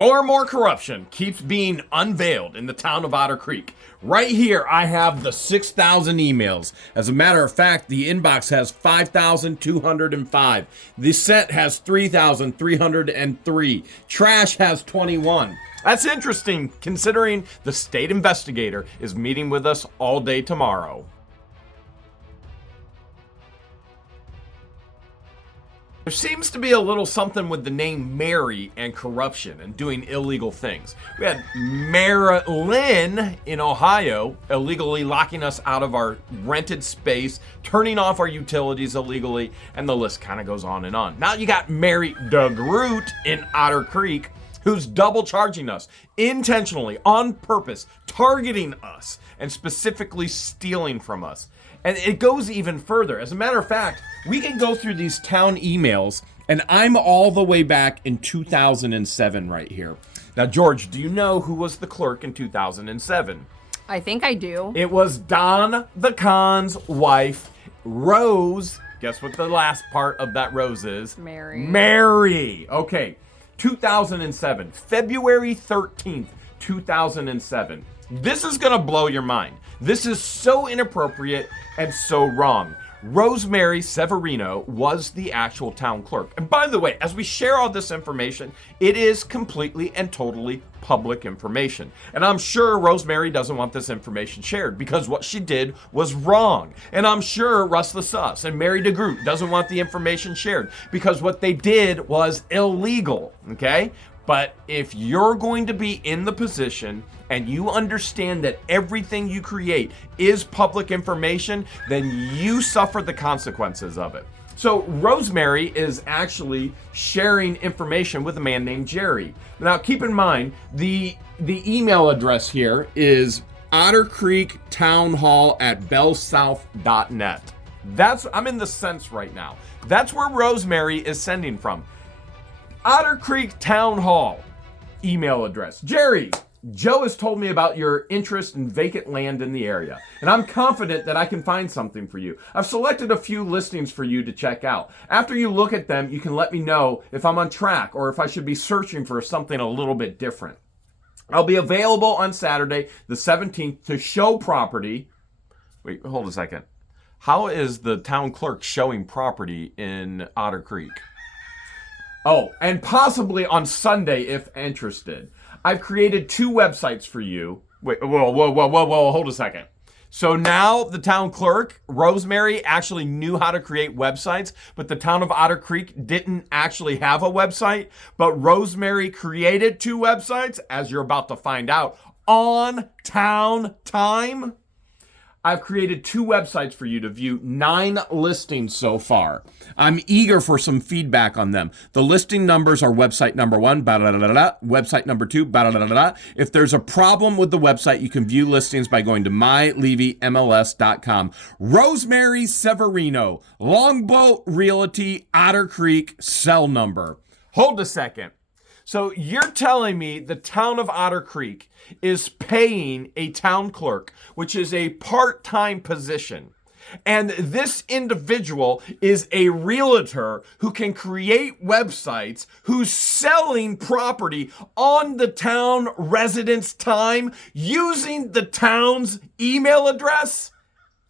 More corruption keeps being unveiled in the town of Otter Creek. Right here, I have the 6,000 emails. As a matter of fact, the inbox has 5,205. The sent has 3,303. Trash has 21. That's interesting, considering the state investigator is meeting with us all day tomorrow. There seems to be a little something with the name Mary and corruption and doing illegal things. We had Marilyn in Ohio illegally locking us out of our rented space, turning off our utilities illegally, and the list kind of goes on and on. Now you got Mary DeGroot in Otter Creek, who's double charging us intentionally, on purpose, targeting us, and specifically stealing from us. And it goes even further. As a matter of fact, we can go through these town emails, and I'm all the way back in 2007 right here. Now, George, do you know who was the clerk in 2007? I think I do. It was Don the Con's wife, Rose. Guess what the last part of that Rose is? Mary. Mary. Okay, 2007, February 13th, 2007. This is going to blow your mind. This is so inappropriate and so wrong. Rosemary Severino was the actual town clerk. And by the way, as we share all this information, it is completely and totally public information. And I'm sure Rosemary doesn't want this information shared because what she did was wrong. And I'm sure Russ The Suss and Mary DeGroot doesn't want the information shared because what they did was illegal, okay? But if you're going to be in the position and you understand that everything you create is public information, then you suffer the consequences of it. So Rosemary is actually sharing information with a man named Jerry. Now keep in mind, the email address here is ottercreektownhall@bellsouth.net. I'm in the sense right now. That's where Rosemary is sending from. Otter Creek Town Hall email address. Jerry, Joe has told me about your interest in vacant land in the area, and I'm confident that I can find something for you. I've selected a few listings for you to check out. After you look at them, you can let me know if I'm on track or if I should be searching for something a little bit different. I'll be available on Saturday, the 17th, to show property. Wait, hold a second. How is the town clerk showing property in Otter Creek? Oh, and possibly on Sunday if interested. I've created 2 websites for you. Wait, whoa, hold a second. So now the town clerk, Rosemary, actually knew how to create websites, but the town of Otter Creek didn't actually have a website. But Rosemary created 2 websites, as you're about to find out, on town time. I've created 2 websites for you to view 9 listings so far. I'm eager for some feedback on them. The listing numbers are website number 1, website number 2, If there's a problem with the website, you can view listings by going to mylevymls.com. Rosemary Severino, Longboat Realty, Otter Creek, cell number. Hold a second. So you're telling me the town of Otter Creek is paying a town clerk, which is a part-time position, and this individual is a realtor who can create websites, who's selling property on the town residents' time using the town's email address?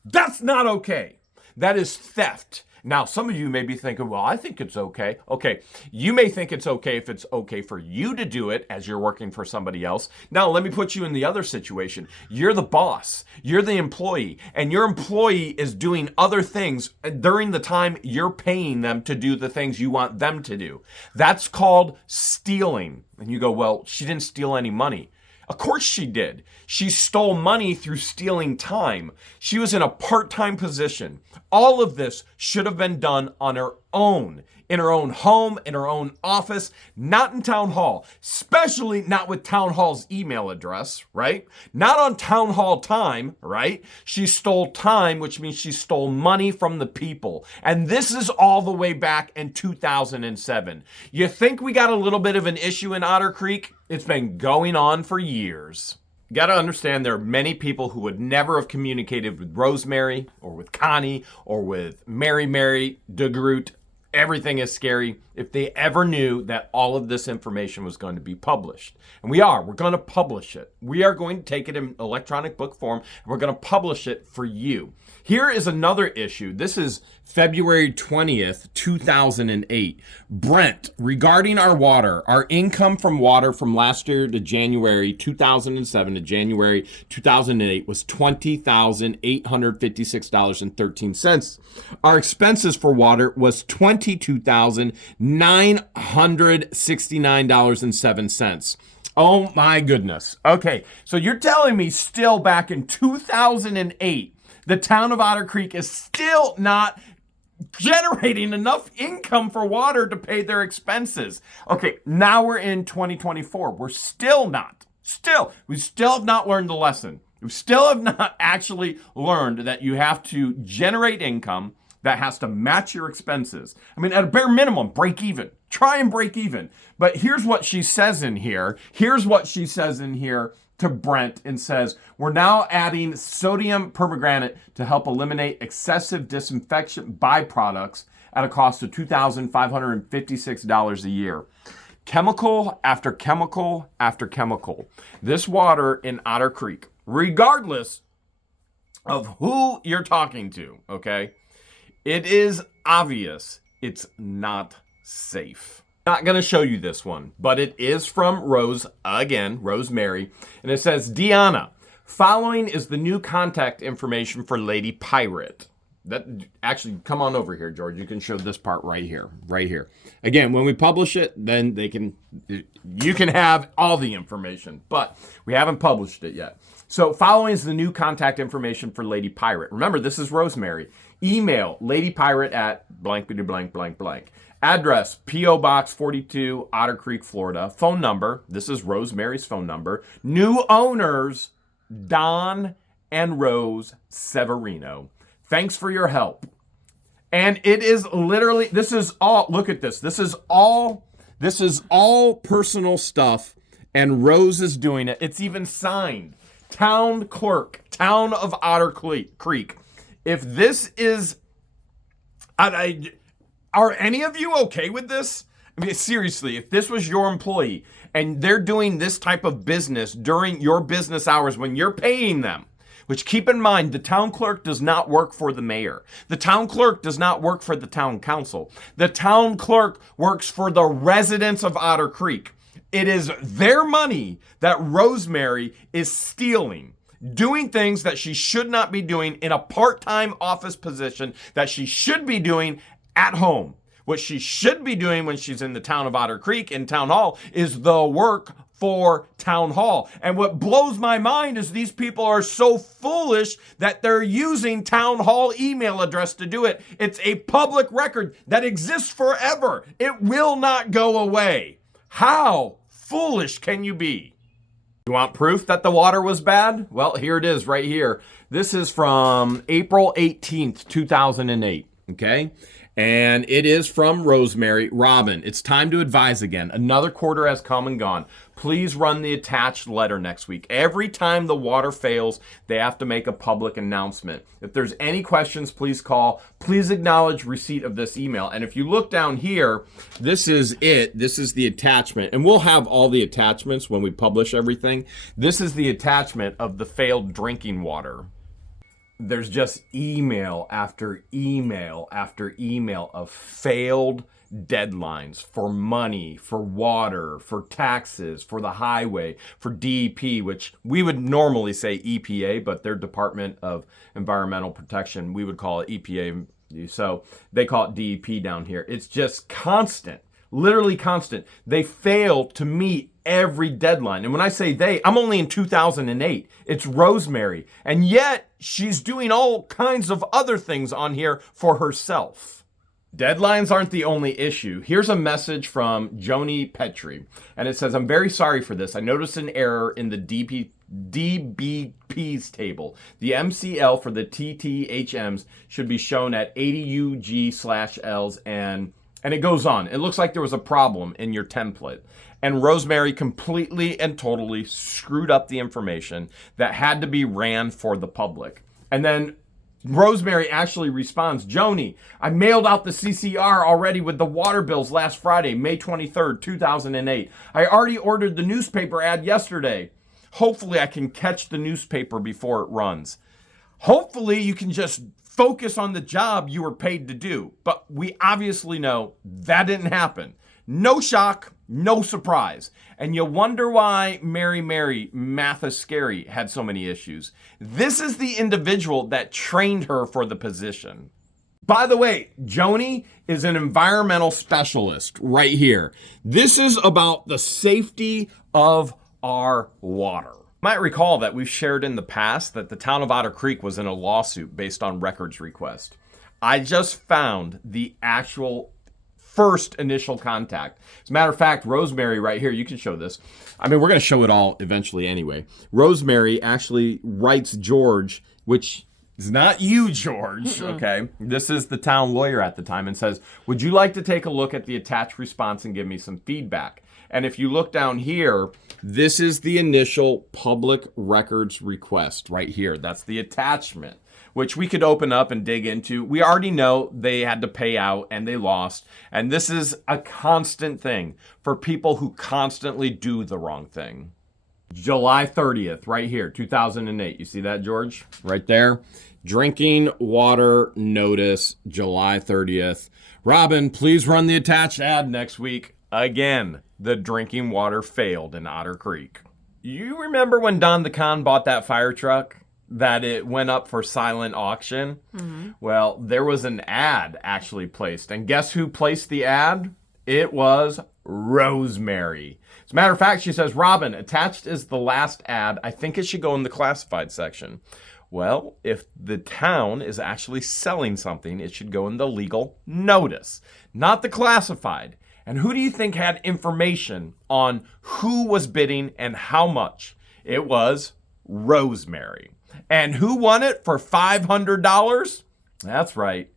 That's not okay. That is theft. Now, some of you may be thinking, well, I think it's okay. Okay, you may think it's okay if it's okay for you to do it as you're working for somebody else. Now, let me put you in the other situation. You're the boss, you're the employee, and your employee is doing other things during the time you're paying them to do the things you want them to do. That's called stealing. And you go, well, she didn't steal any money. Of course she did. She stole money through stealing time. She was in a part-time position. All of this should have been done on her own, in her own home, in her own office, not in town hall, especially not with town hall's email address, right? Not on town hall time, right? She stole time, which means she stole money from the people. And this is all the way back in 2007. You think we got a little bit of an issue in Otter Creek? It's been going on for years. You got to understand there are many people who would never have communicated with Rosemary or with Connie or with Mary DeGroot Everything is scary. If they ever knew that all of this information was going to be published. And we're going to publish it. We are going to take it in electronic book form, and we're going to publish it for you. Here is another issue. This is February 20th, 2008. Brent, regarding our water, our income from water from last year to January 2007 to January 2008 was $20,856.13. Our expenses for water was $22,969.07. Oh my goodness. Okay, so you're telling me still back in 2008, the town of Otter Creek is still not generating enough income for water to pay their expenses. Okay, now we're in 2024. We're still not. We still have not learned the lesson. We still have not actually learned that you have to generate income that has to match your expenses. I mean, at a bare minimum, break even. Try and break even. But here's what she says in here. To Brent, and says, we're now adding sodium permanganate to help eliminate excessive disinfection byproducts at a cost of $2,556 a year. Chemical after chemical after chemical. This water in Otter Creek, regardless of who you're talking to, okay, it is obvious it's not safe. Not going to show you this one, but it is from Rosemary, and it says, Deanna, following is the new contact information for Lady Pirate. That actually, come on over here, George. You can show this part right here. Again, when we publish it, then you can have all the information, but we haven't published it yet. So following is the new contact information for Lady Pirate. Remember, this is Rosemary. Email ladypirate at blank. Address, P.O. Box 42, Otter Creek, Florida. Phone number, this is Rosemary's phone number. New owners, Don and Rose Severino. Thanks for your help. And it is literally, this is all, look at this. This is all personal stuff, and Rose is doing it. It's even signed. Town clerk, town of Otter Creek. If this is, are any of you okay with this? I mean, seriously, if this was your employee and they're doing this type of business during your business hours when you're paying them, which, keep in mind, the town clerk does not work for the mayor. The town clerk does not work for the town council. The town clerk works for the residents of Otter Creek. It is their money that Rosemary is stealing, doing things that she should not be doing in a part-time office position that she should be doing at home. What she should be doing when she's in the town of Otter Creek in town hall is the work for town hall. And what blows my mind is these people are so foolish that they're using town hall email address to do it. It's a public record that exists forever. It will not go away. How foolish can you be? You want proof that the water was bad? Well, here it is right here. This is from April 18th, 2008. Okay. And it is from Rosemary. Robin, it's time to advise again. Another quarter has come and gone. Please run the attached letter next week. Every time the water fails, they have to make a public announcement. If there's any questions, please call. Please acknowledge receipt of this email. And if you look down here, this is it. This is the attachment. And we'll have all the attachments when we publish everything. This is the attachment of the failed drinking water. There's just email after email after email of failed deadlines for money, for water, for taxes, for the highway, for DEP, which we would normally say EPA, but their Department of Environmental Protection, we would call it EPA. So they call it DEP down here. It's just constant, literally constant. They fail to meet every deadline. And when I say they, I'm only in 2008. It's Rosemary. And yet she's doing all kinds of other things on here for herself. Deadlines aren't the only issue. Here's a message from Joni Petrie. And it says, I'm very sorry for this. I noticed an error in the DBP's table. The MCL for the TTHMs should be shown at 80 UG/Ls and it goes on. It looks like there was a problem in your template. And Rosemary completely and totally screwed up the information that had to be ran for the public. And then Rosemary actually responds, Joni, I mailed out the CCR already with the water bills last Friday, May 23rd, 2008. I already ordered the newspaper ad yesterday. Hopefully I can catch the newspaper before it runs. Hopefully you can just focus on the job you were paid to do. But we obviously know that didn't happen. No shock, no surprise. And you wonder why Mary Mathis Scary had so many issues. This is the individual that trained her for the position. By the way, Joni is an environmental specialist right here. This is about the safety of our water. You might recall that we've shared in the past that the town of Otter Creek was in a lawsuit based on records request. I just found the actual first initial contact. As a matter of fact, Rosemary right here, you can show this. I mean, we're going to show it all eventually anyway. Rosemary actually writes George, which is not you, George, okay? This is the town lawyer at the time, and says, would you like to take a look at the attached response and give me some feedback? And if you look down here, this is the initial public records request right here. That's the attachment, which we could open up and dig into. We already know they had to pay out and they lost. And this is a constant thing for people who constantly do the wrong thing. July 30th, right here, 2008. You see that, George? Right there. Drinking water notice, July 30th. Robin, please run the attached ad next week. Again, the drinking water failed in Otter Creek. You remember when Don the Con bought that fire truck? That it went up for silent auction? Well, there was an ad actually placed. And guess who placed the ad? It was Rosemary. As a matter of fact, she says, Robin, attached is the last ad. I think it should go in the classified section. Well, if the town is actually selling something, it should go in the legal notice, not the classified. And who do you think had information on who was bidding and how much? It was Rosemary. And who won it for $500? That's right,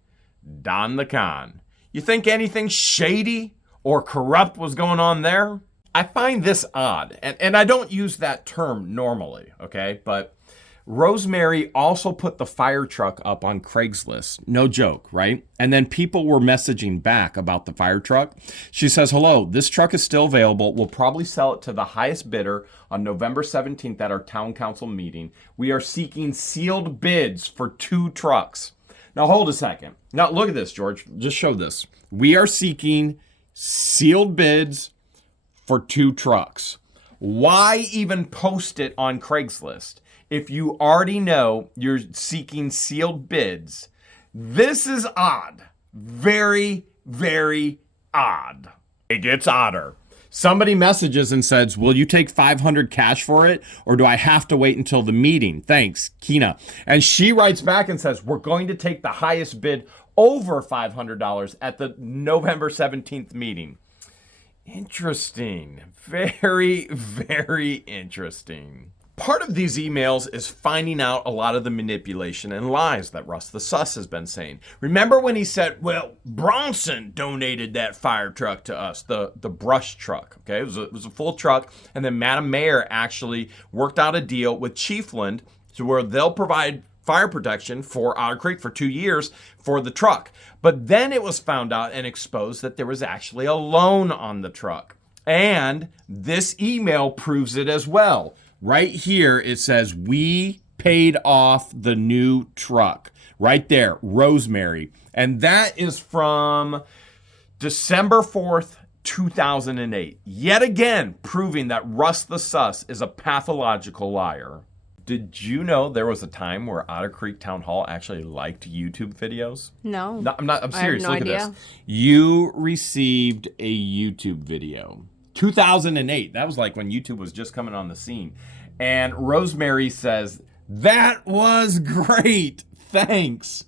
Don the Con. You think anything shady or corrupt was going on there? I find this odd, and I don't use that term normally, okay? But Rosemary also put the fire truck up on Craigslist. No joke, right? And then people were messaging back about the fire truck. She says, hello, this truck is still available. We'll probably sell it to the highest bidder on November 17th at our town council meeting. We are seeking sealed bids for 2 trucks. Now, hold a second. Now, look at this, George. Just show this. We are seeking sealed bids for 2 trucks. Why even post it on Craigslist? If you already know you're seeking sealed bids, this is odd. Very, very odd. It gets odder. Somebody messages and says, will you take $500 cash for it? Or do I have to wait until the meeting? Thanks, Kina. And she writes back and says, we're going to take the highest bid over $500 at the November 17th meeting. Interesting. Very, very interesting. Part of these emails is finding out a lot of the manipulation and lies that Russ The Suss has been saying. Remember when he said, well, Bronson donated that fire truck to us, the brush truck, okay? It was a full truck, and then Madam Mayor actually worked out a deal with Chiefland to where they'll provide fire protection for Otter Creek for 2 years for the truck. But then it was found out and exposed that there was actually a loan on the truck. And this email proves it as well. Right here, it says, we paid off the new truck. Right there, Rosemary. And that is from December 4th, 2008. Yet again, proving that Russ The Suss is a pathological liar. Did you know there was a time where Otter Creek Town Hall actually liked YouTube videos? No. I'm serious. I have no Look idea. at this. You received a YouTube video. 2008. That was like when YouTube was just coming on the scene. And Rosemary says, that was great. Thanks.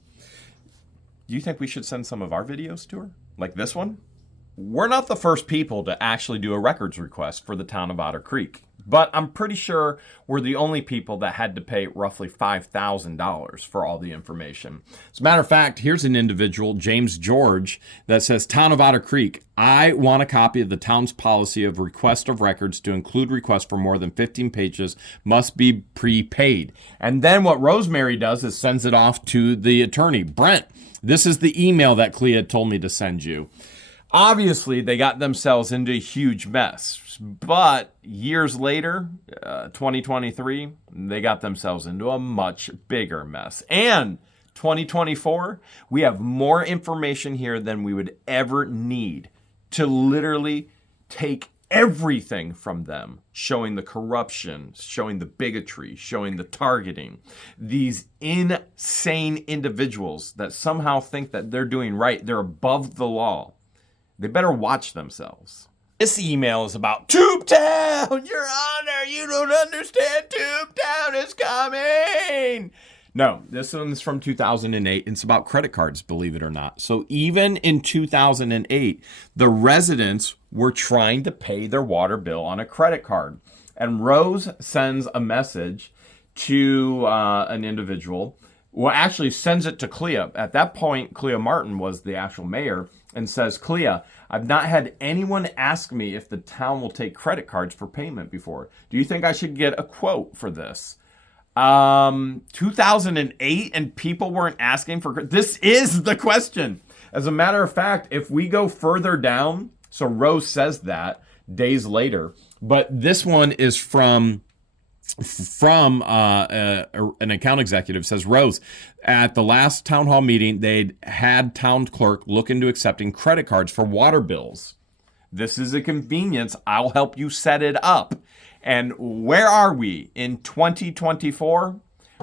Do you think we should send some of our videos to her? Like this one? We're not the first people to actually do a records request for the town of Otter Creek. But I'm pretty sure we're the only people that had to pay roughly $5,000 for all the information. As a matter of fact, here's an individual, James George, that says, Town of Otter Creek, I want a copy of the town's policy of request of records to include requests for more than 15 pages must be prepaid. And then what Rosemary does is sends it off to the attorney. Brent, this is the email that Clea told me to send you. Obviously, they got themselves into a huge mess, but years later, 2023, they got themselves into a much bigger mess. And 2024, we have more information here than we would ever need to literally take everything from them, showing the corruption, showing the bigotry, showing the targeting. These insane individuals that somehow think that they're doing right, they're above the law. They better watch themselves. This email is about Tubetown. Your Honor, you don't understand. Tubetown is coming. No, this one's from 2008. It's about credit cards, believe it or not. So even in 2008, the residents were trying to pay their water bill on a credit card. And Rose sends a message to an individual. Well, actually sends it to Clea. At that point, Clea Martin was the actual mayor, and says, Clea, I've not had anyone ask me if the town will take credit cards for payment before. Do you think I should get a quote for this? 2008 and people weren't asking for... This is the question. As a matter of fact, if we go further down, so Rose says that days later, but this one is from an account executive. Says, Rose, at the last town hall meeting, they'd had town clerk look into accepting credit cards for water bills. This is a convenience. I'll help you set it up. And where are we in 2024?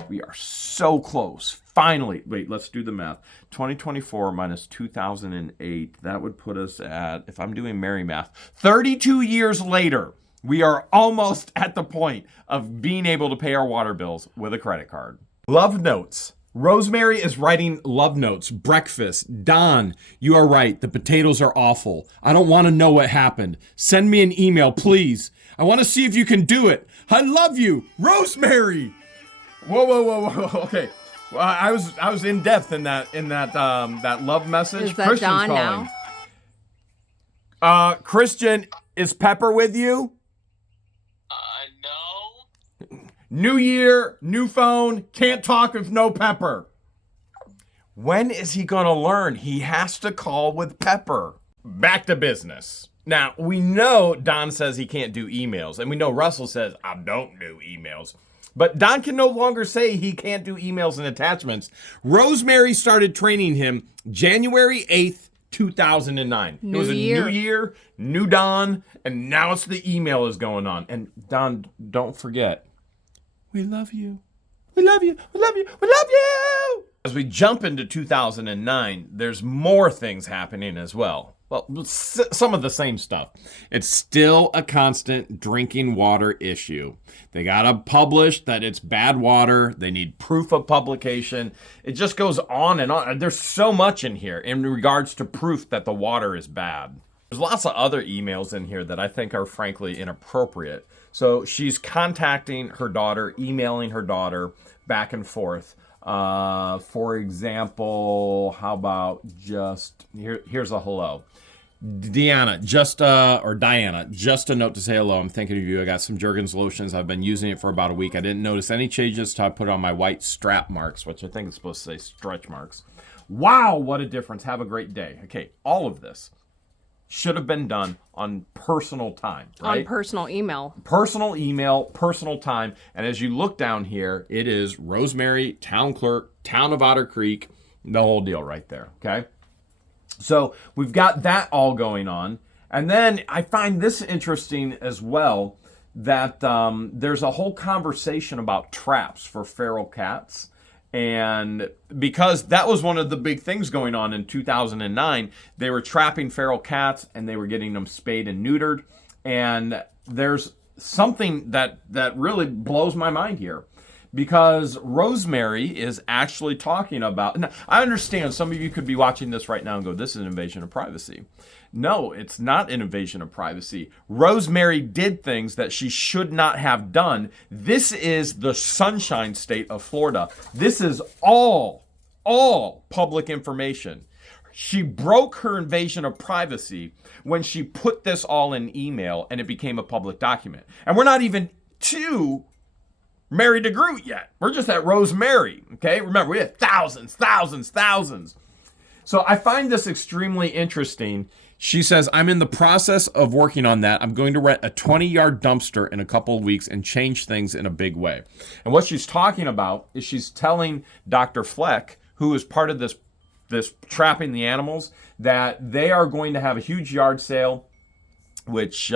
We are so close. Finally, wait, let's do the math. 2024 minus 2008, that would put us at, if I'm doing merry math, 32 years later. We are almost at the point of being able to pay our water bills with a credit card. Love notes. Rosemary is writing love notes. Breakfast. Don, you are right. The potatoes are awful. I don't want to know what happened. Send me an email, please. I want to see if you can do it. I love you, Rosemary. Whoa. Okay. Well, I was in depth in that love message. Is that Christian's Don calling. now? Christian, is Pepper with you? No. New year, new phone, can't talk with no Pepper. When is he gonna learn? He has to call with Pepper. Back to business. Now, we know Don says he can't do emails, and we know Russell says, I don't do emails. But Don can no longer say he can't do emails and attachments. Rosemary started training him January 8th, 2009. It was a new year, new Don, and now it's the email is going on. And Don, don't forget, we love you. We love you. We love you. We love you. As we jump into 2009, there's more things happening as well. Well, some of the same stuff. It's still a constant drinking water issue. They got to publish that it's bad water. They need proof of publication. It just goes on and on. There's so much in here in regards to proof that the water is bad. There's lots of other emails in here that I think are frankly inappropriate. So she's contacting her daughter, emailing her daughter back and forth. For example, how about just, here's a hello. Diana, just a note to say hello. I'm thinking of you. I got some Jergens lotions. I've been using it for about a week. I didn't notice any changes till I put on my white strap marks, which I think is supposed to say stretch marks. Wow, what a difference. Have a great day. Okay, all of this should have been done on personal time, right? On personal email. Personal email, personal time. And as you look down here, it is Rosemary, town clerk, town of Otter Creek, the whole deal right there, okay? So we've got that all going on. And then I find this interesting as well, that there's a whole conversation about traps for feral cats. And because that was one of the big things going on in 2009, they were trapping feral cats and they were getting them spayed and neutered. And there's something that really blows my mind here. because Rosemary is actually talking about. Now, I understand some of you could be watching this right now and go, this is an invasion of privacy. No, it's not an invasion of privacy. Rosemary did things that she should not have done. This is the Sunshine State of Florida. This is all public information. She broke her invasion of privacy when she put this all in email and it became a public document. And we're not even to Mary DeGroot yet. We're just at Rosemary, okay? Remember, we have thousands. So I find this extremely interesting. She says, I'm in the process of working on that. I'm going to rent a 20-yard dumpster in a couple of weeks and change things in a big way. And what she's talking about is she's telling Dr. Fleck, who is part of this trapping the animals, that they are going to have a huge yard sale, which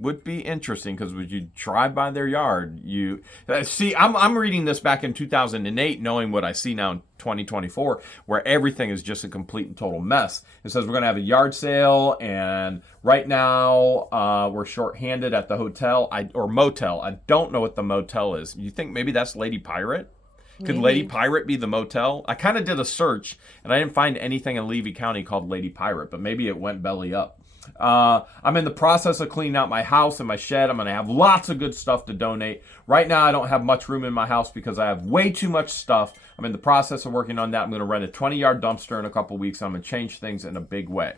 would be interesting, because when you drive by their yard, you see, I'm reading this back in 2008, knowing what I see now in 2024, where everything is just a complete and total mess. It says we're going to have a yard sale, and right now we're short-handed at the hotel or motel. I don't know what the motel is. You think maybe that's Lady Pirate? Could maybe Lady Pirate be the motel? I kind of did a search, and I didn't find anything in Levy County called Lady Pirate, but maybe it went belly up. I'm in the process of cleaning out my house and my shed. I'm going to have lots of good stuff to donate. Right now, I don't have much room in my house because I have way too much stuff. I'm in the process of working on that. I'm going to rent a 20-yard dumpster in a couple weeks. I'm going to change things in a big way.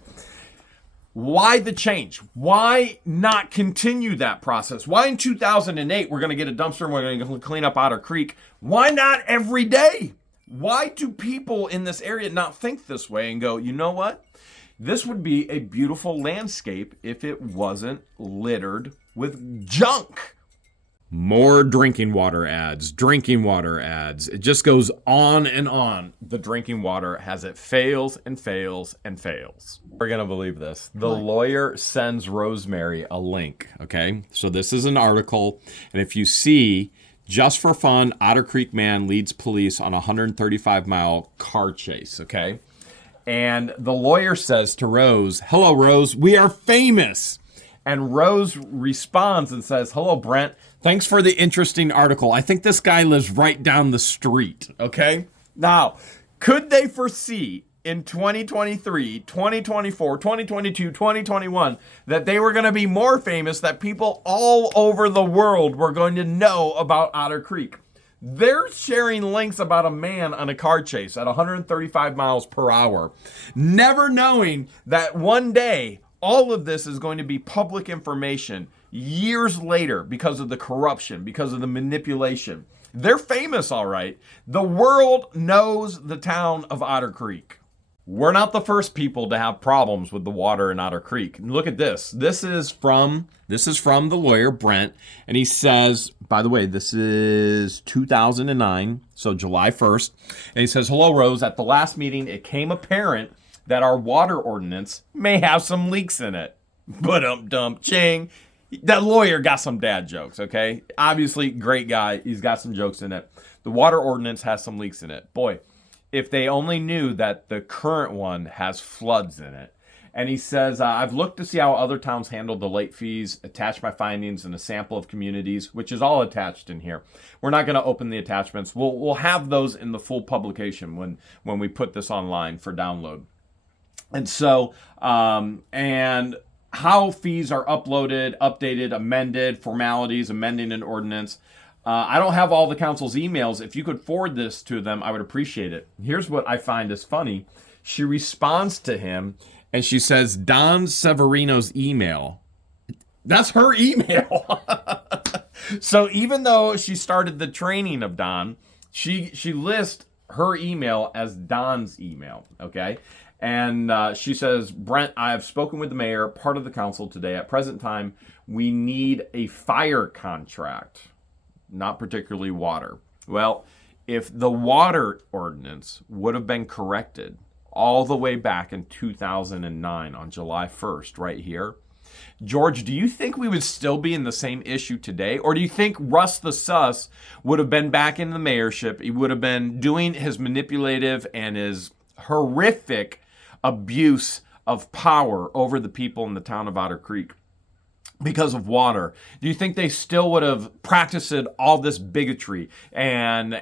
Why the change? Why not continue that process? Why in 2008 we're going to get a dumpster and we're going to clean up Otter Creek? Why not every day? Why do people in this area not think this way and go, you know what? This would be a beautiful landscape if it wasn't littered with junk. More drinking water ads. It just goes on and on. The drinking water as it fails and fails and fails. We're going to believe this. The lawyer sends Rosemary a link, okay? So this is an article, and if you see, just for fun, Otter Creek man leads police on a 135-mile car chase, okay? And the lawyer says to Rose, hello, Rose, we are famous. And Rose responds and says, hello, Brent. Thanks for the interesting article. I think this guy lives right down the street, okay? Now, could they foresee in 2023, 2024, 2022, 2021 that they were going to be more famous, that people all over the world were going to know about Otter Creek? They're sharing links about a man on a car chase at 135 miles per hour, never knowing that one day all of this is going to be public information years later because of the corruption, because of the manipulation. They're famous, all right. The world knows the town of Otter Creek. We're not the first people to have problems with the water in Otter Creek. Look at this. This is from the lawyer, Brent, and he says, by the way, this is 2009, so July 1st, and he says, hello, Rose. At the last meeting, it came apparent that our water ordinance may have some leaks in it. Ching. That lawyer got some dad jokes, okay? Obviously, great guy. He's got some jokes in it. The water ordinance has some leaks in it. Boy, if they only knew that the current one has floods in it. And he says, I've looked to see how other towns handled the late fees, attached my findings and a sample of communities, which is all attached in here. We're not going to open the attachments. We'll have those in the full publication when we put this online for download. And so, and how fees are uploaded, updated, amended, formalities, amending an ordinance. I don't have all the council's emails. If you could forward this to them, I would appreciate it. Here's what I find is funny. She responds to him and she says, Don Severino's email. That's her email. So even though she started the training of Don, she lists her email as Don's email, okay? And she says, Brent, I have spoken with the mayor, part of the council today. At present time, we need a fire contract, not particularly water. Well, if the water ordinance would have been corrected all the way back in 2009 on July 1st, right here, George, do you think we would still be in the same issue today? Or do you think Russ the Suss would have been back in the mayorship? He would have been doing his manipulative and his horrific abuse of power over the people in the town of Otter Creek. because of water? Do you think they still would have practiced all this bigotry and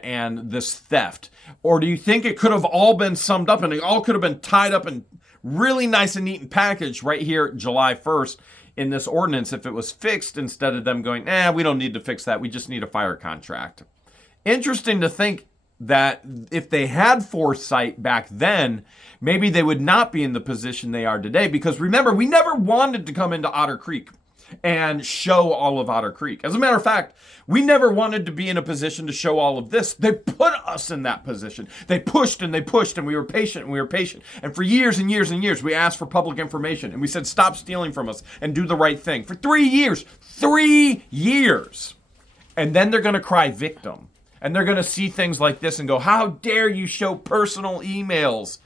this theft? Or do you think it could have all been summed up and it all could have been tied up and really nice and neat and packaged right here July 1st in this ordinance if it was fixed, instead of them going, we don't need to fix that. We just need a fire contract. Interesting to think that if they had foresight back then, maybe they would not be in the position they are today. Because remember, we never wanted to come into Otter Creek and show all of Otter Creek. As a matter of fact, we never wanted to be in a position to show all of this. They put us in that position. They pushed and we were patient and we were patient. And for years and years and years, we asked for public information and we said, stop stealing from us and do the right thing. For 3 years. 3 years. And then they're going to cry victim. And they're going to see things like this and go, how dare you show personal emails?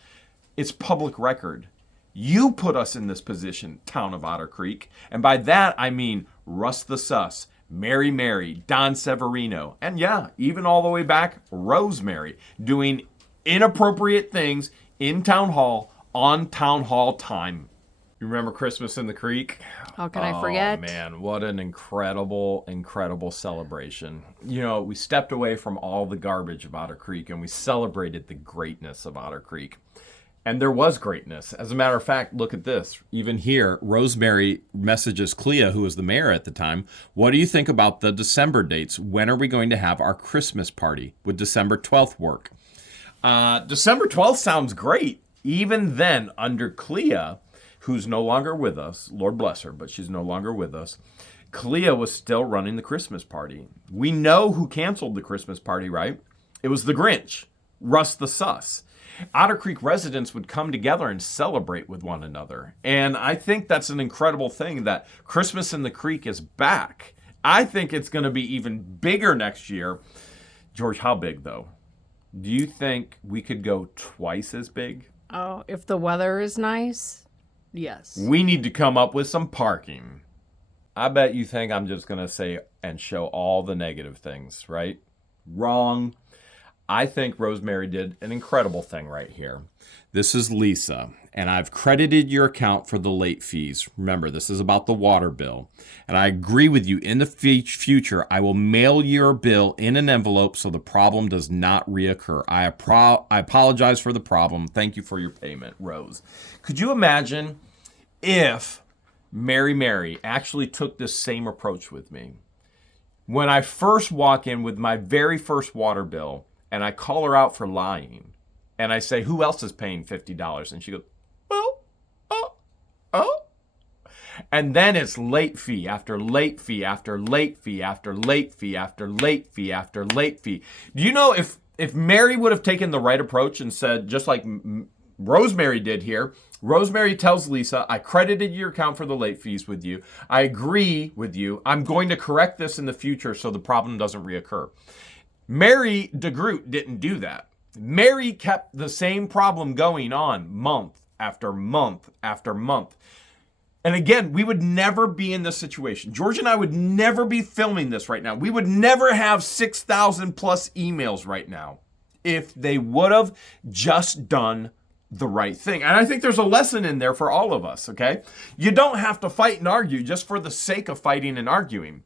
It's public record. You put us in this position, town of Otter Creek. And by that, I mean Russ The Suss, Mary, Don Severino, and even all the way back, Rosemary, doing inappropriate things in town hall on town hall time. You remember Christmas in the Creek? How can I forget? Oh, man, what an incredible, incredible celebration. We stepped away from all the garbage of Otter Creek and we celebrated the greatness of Otter Creek. And there was greatness. As a matter of fact, look at this. Even here, Rosemary messages Clea, who was the mayor at the time, what do you think about the December dates? When are we going to have our Christmas party? Would December 12th work? December 12th sounds great. Even then, under Clea, who's no longer with us, Lord bless her, but she's no longer with us, Clea was still running the Christmas party. We know who canceled the Christmas party, right? It was the Grinch, Russ The Suss. Otter Creek residents would come together and celebrate with one another. And I think that's an incredible thing that Christmas in the Creek is back. I think it's going to be even bigger next year. George, how big though? Do you think we could go twice as big? Oh, if the weather is nice, yes. We need to come up with some parking. I bet you think I'm just going to say and show all the negative things, right? Wrong. I think Rosemary did an incredible thing right here. This is Lisa, and I've credited your account for the late fees. Remember, this is about the water bill. And I agree with you. In the future, I will mail your bill in an envelope so the problem does not reoccur. I apologize for the problem. Thank you for your payment, Rose. Could you imagine if Mary actually took this same approach with me? When I first walk in with my very first water bill, and I call her out for lying. And I say, who else is paying $50? And she goes, oh. And then it's late fee after late fee after late fee after late fee after late fee after late fee. Do you know if Mary would have taken the right approach and said, just like Rosemary did here, Rosemary tells Lisa, I credited your account for the late fees with you. I agree with you. I'm going to correct this in the future so the problem doesn't reoccur. Mary DeGroot didn't do that. Mary kept the same problem going on month after month after month. And again, we would never be in this situation. George and I would never be filming this right now. We would never have 6,000 plus emails right now if they would have just done the right thing. And I think there's a lesson in there for all of us, okay? You don't have to fight and argue just for the sake of fighting and arguing.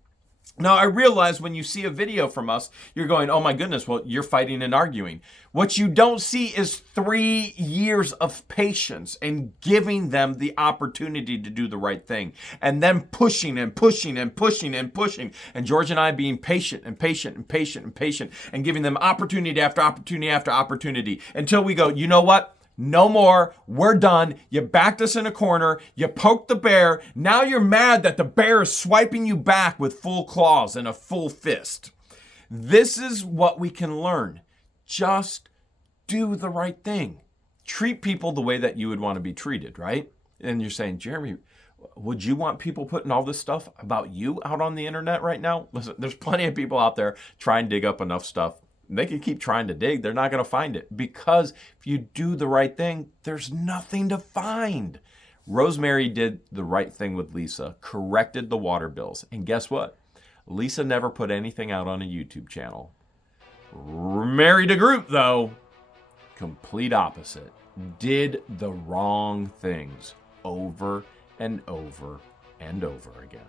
Now, I realize when you see a video from us, you're going, oh my goodness, well, you're fighting and arguing. What you don't see is 3 years of patience and giving them the opportunity to do the right thing. And then pushing and pushing and pushing and pushing. And George and I being patient and patient and patient and patient and giving them opportunity after opportunity after opportunity until we go, you know what? No more. We're done. You backed us in a corner. You poked the bear. Now you're mad that the bear is swiping you back with full claws and a full fist. This is what we can learn. Just do the right thing. Treat people the way that you would want to be treated, right? And you're saying, Jeremy, would you want people putting all this stuff about you out on the internet right now? Listen, there's plenty of people out there trying to dig up enough stuff. They can keep trying to dig. They're not going to find it because if you do the right thing, there's nothing to find. Rosemary did the right thing with Lisa, corrected the water bills. And guess what? Lisa never put anything out on a YouTube channel. Mary DeGroot, though, complete opposite. Did the wrong things over and over and over again.